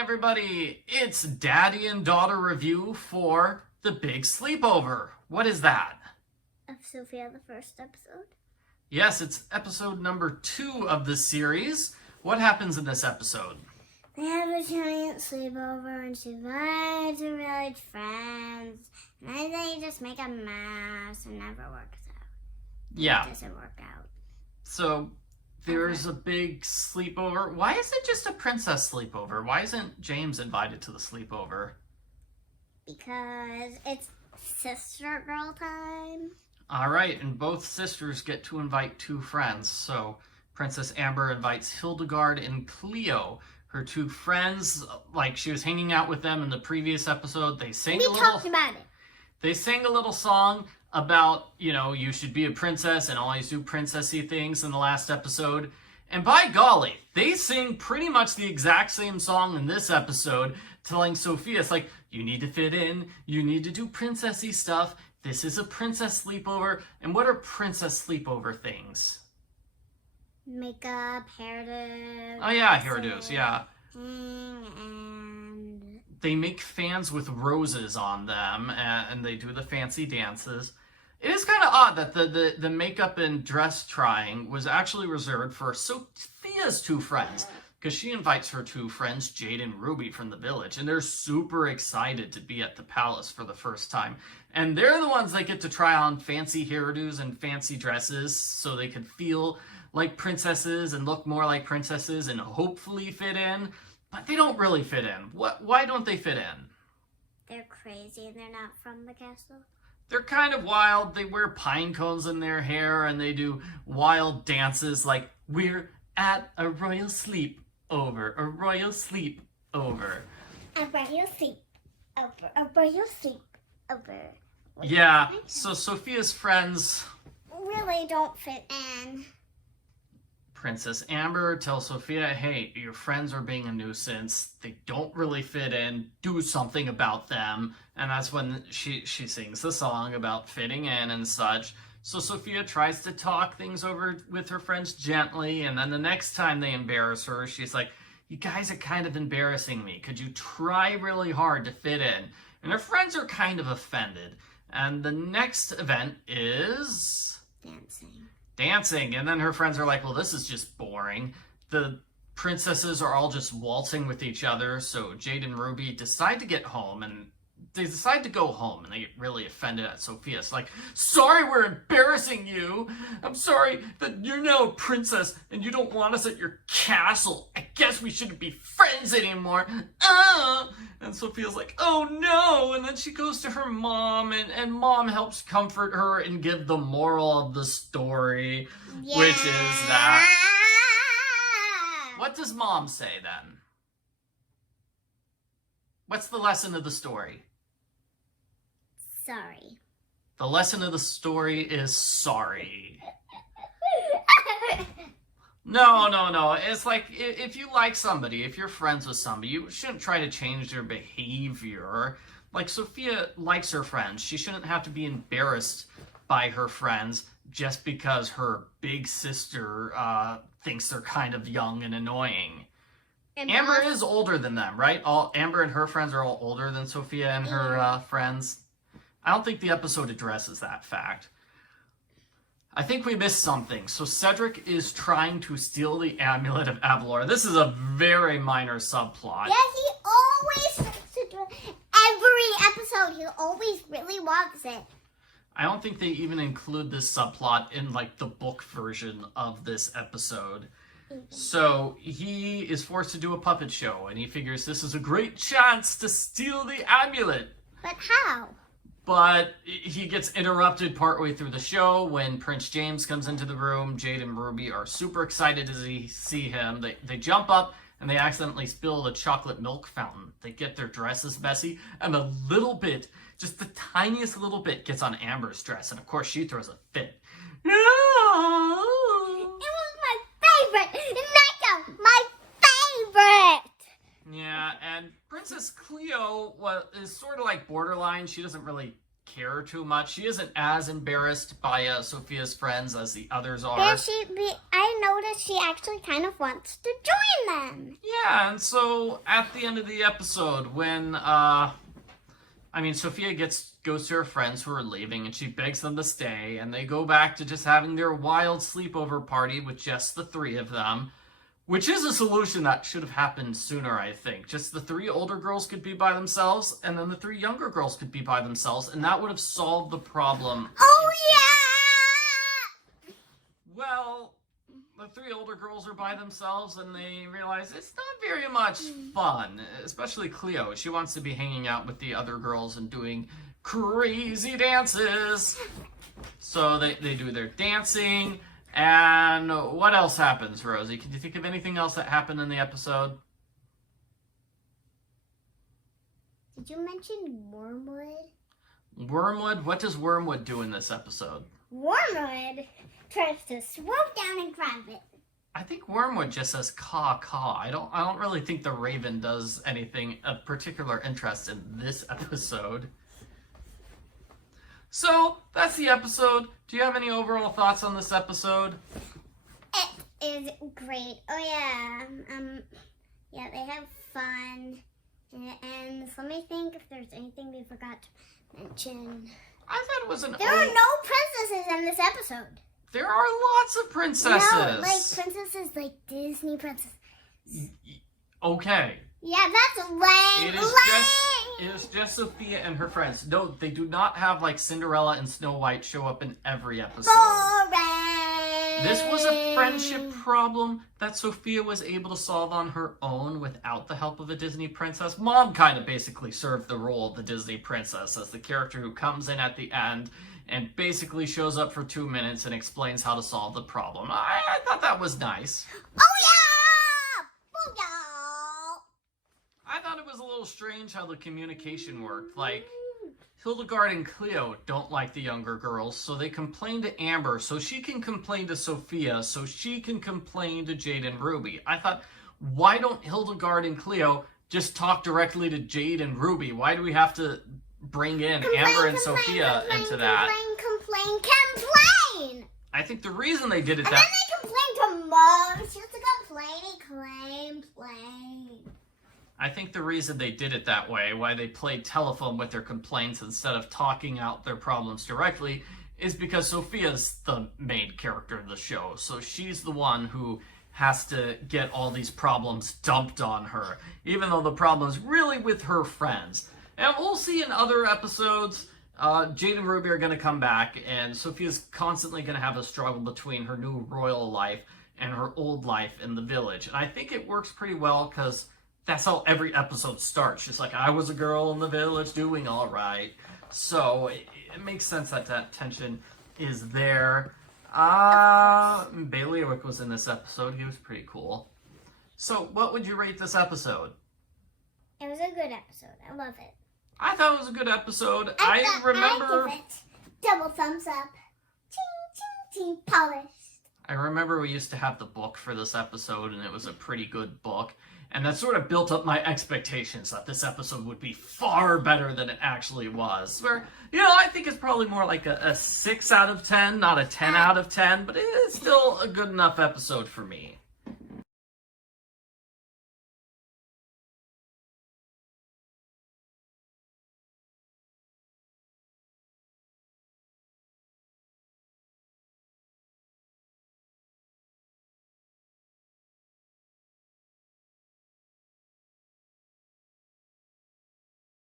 everybody, it's Daddy and Daughter review for the Big Sleepover. What is that? Of Sofia the First episode. Yes, it's episode number 2 of the series. What happens in this episode? They have a giant sleepover and she invites her village friends. And then they just make a mess and never works out. Yeah. It doesn't work out. So there's a big sleepover. Why is it just a princess sleepover? Why isn't James invited to the sleepover? Because it's sister girl time. All right, and both sisters get to invite 2 friends. So Princess Amber invites Hildegard and Clio, her 2 friends. Like, she was hanging out with them in the previous episode. They talked about it. They sang a little song about, you should be a princess and always do princessy things in the last episode. And by golly, they sing pretty much the exact same song in this episode, telling Sofia, it's like, you need to fit in, you need to do princessy stuff, this is a princess sleepover. And what are princess sleepover things? Makeup, hairdo. Oh yeah, hairdos, yeah. And They make fans with roses on them, and they do the fancy dances. It is kind of odd that the makeup and dress trying was actually reserved for Sofia's 2 friends, because she invites her 2 friends, Jade and Ruby, from the village, and they're super excited to be at the palace for the first time. And they're the ones that get to try on fancy hairdos and fancy dresses so they could feel like princesses and look more like princesses and hopefully fit in. But they don't really fit in. Why don't they fit in? they're crazy and they're not from the castle. They're kind of wild. They wear pine cones in their hair and they do wild dances like, we're at a royal sleepover, a royal sleepover. A royal sleepover, a royal sleepover. Yeah, so Sofia's friends... really don't fit in. Princess Amber tells Sofia, hey, your friends are being a nuisance. They don't really fit in. Do something about them. And that's when she sings the song about fitting in and such. So Sofia tries to talk things over with her friends gently. And then the next time they embarrass her, she's like, you guys are kind of embarrassing me. Could you try really hard to fit in? And her friends are kind of offended. And the next event is... dancing. And then her friends are like, well, this is just boring. The princesses are all just waltzing with each other. So Jade and Ruby decide to get home, and they decide to go home, and they get really offended at Sofia. It's like, sorry we're embarrassing you. I'm sorry that you're now a princess and you don't want us at your castle. I guess we shouldn't be friends anymore. And Sophia's like, oh no. And then she goes to her mom, and mom helps comfort her and give the moral of the story, which is that... What does mom say then? What's the lesson of the story? Sorry. The lesson of the story is sorry. No. It's like, if you like somebody, if you're friends with somebody, you shouldn't try to change their behavior. Like, Sofia likes her friends. She shouldn't have to be embarrassed by her friends just because her big sister thinks they're kind of young and annoying. And Amber is older than them, right? Amber and her friends are all older than Sofia and her friends. I don't think the episode addresses that fact. I think we missed something. So Cedric is trying to steal the amulet of Avalor. This is a very minor subplot. Yeah, he always wants to do it. Every episode, he always really wants it. I don't think they even include this subplot in, like, the book version of this episode. So he is forced to do a puppet show, and he figures this is a great chance to steal the amulet. But how? But he gets interrupted partway through the show when Prince James comes into the room. Jade and Ruby are super excited to see him. They jump up and they accidentally spill the chocolate milk fountain. They get their dresses messy, and a little bit, just the tiniest little bit, gets on Amber's dress. And of course she throws a fit. It was my favorite! Nico, my favorite! Yeah, and Princess Clio is sort of like borderline. She doesn't really care too much. She isn't as embarrassed by Sofia's friends as the others are. Yeah, I noticed she actually kind of wants to join them. Yeah, and so at the end of the episode, when Sophia goes to her friends who are leaving, and she begs them to stay, and they go back to just having their wild sleepover party with just the three of them, which is a solution that should have happened sooner, I think. Just the three older girls could be by themselves, and then the three younger girls could be by themselves, and that would have solved the problem. Oh, yeah! Well, the three older girls are by themselves, and they realize it's not very much fun, especially Clio. She wants to be hanging out with the other girls and doing crazy dances. So they do their dancing. And what else happens, Rosie? Can you think of anything else that happened in the episode? Did you mention Wormwood? Wormwood? What does Wormwood do in this episode? Wormwood tries to swoop down and grab it. I think Wormwood just says caw caw. I don't really think the Raven does anything of particular interest in this episode. So, that's the episode. Do you have any overall thoughts on this episode? It is great. Oh, yeah. Yeah, they have fun. And let me think if there's anything we forgot to mention. I thought it was an... There are no princesses in this episode. There are lots of princesses. No, like princesses, like Disney princesses. Okay. Yeah, that's lame. It is just Sophia and her friends. No, they do not have like Cinderella and Snow White show up in every episode. Boring. This was a friendship problem that Sophia was able to solve on her own without the help of a Disney princess. Mom kind of basically served the role of the Disney princess as the character who comes in at the end and basically shows up for 2 minutes and explains how to solve the problem. I thought that was nice. Oh, yeah! Booyah! I thought it was a little strange how the communication worked. Like, Hildegard and Clio don't like the younger girls, so they complain to Amber, so she can complain to Sophia, so she can complain to Jade and Ruby. I thought, why don't Hildegard and Clio just talk directly to Jade and Ruby? Why do we have to bring in Amber and Sophia into that? Complain! I think the reason they did it and that... then they complain to Mom. It's just a complain. I think the reason they did it that way, why they played telephone with their complaints instead of talking out their problems directly, is because Sophia's the main character of the show. So she's the one who has to get all these problems dumped on her, even though the problem is really with her friends. And we'll see in other episodes, Jade and Ruby are going to come back, and Sophia's constantly going to have a struggle between her new royal life and her old life in the village. And I think it works pretty well because that's how every episode starts. She's like, I was a girl in the village doing all right. So it makes sense that that tension is there. Bailiwick was in this episode. He was pretty cool. So what would you rate this episode? It was a good episode. I love it. I thought it was a good episode. I remember... I give it double thumbs up. Ching, ching, ching, polished. I remember we used to have the book for this episode, and it was a pretty good book. And that sort of built up my expectations that this episode would be far better than it actually was. Where, I think it's probably more like a 6 out of 10, not a 10 out of 10, but it is still a good enough episode for me.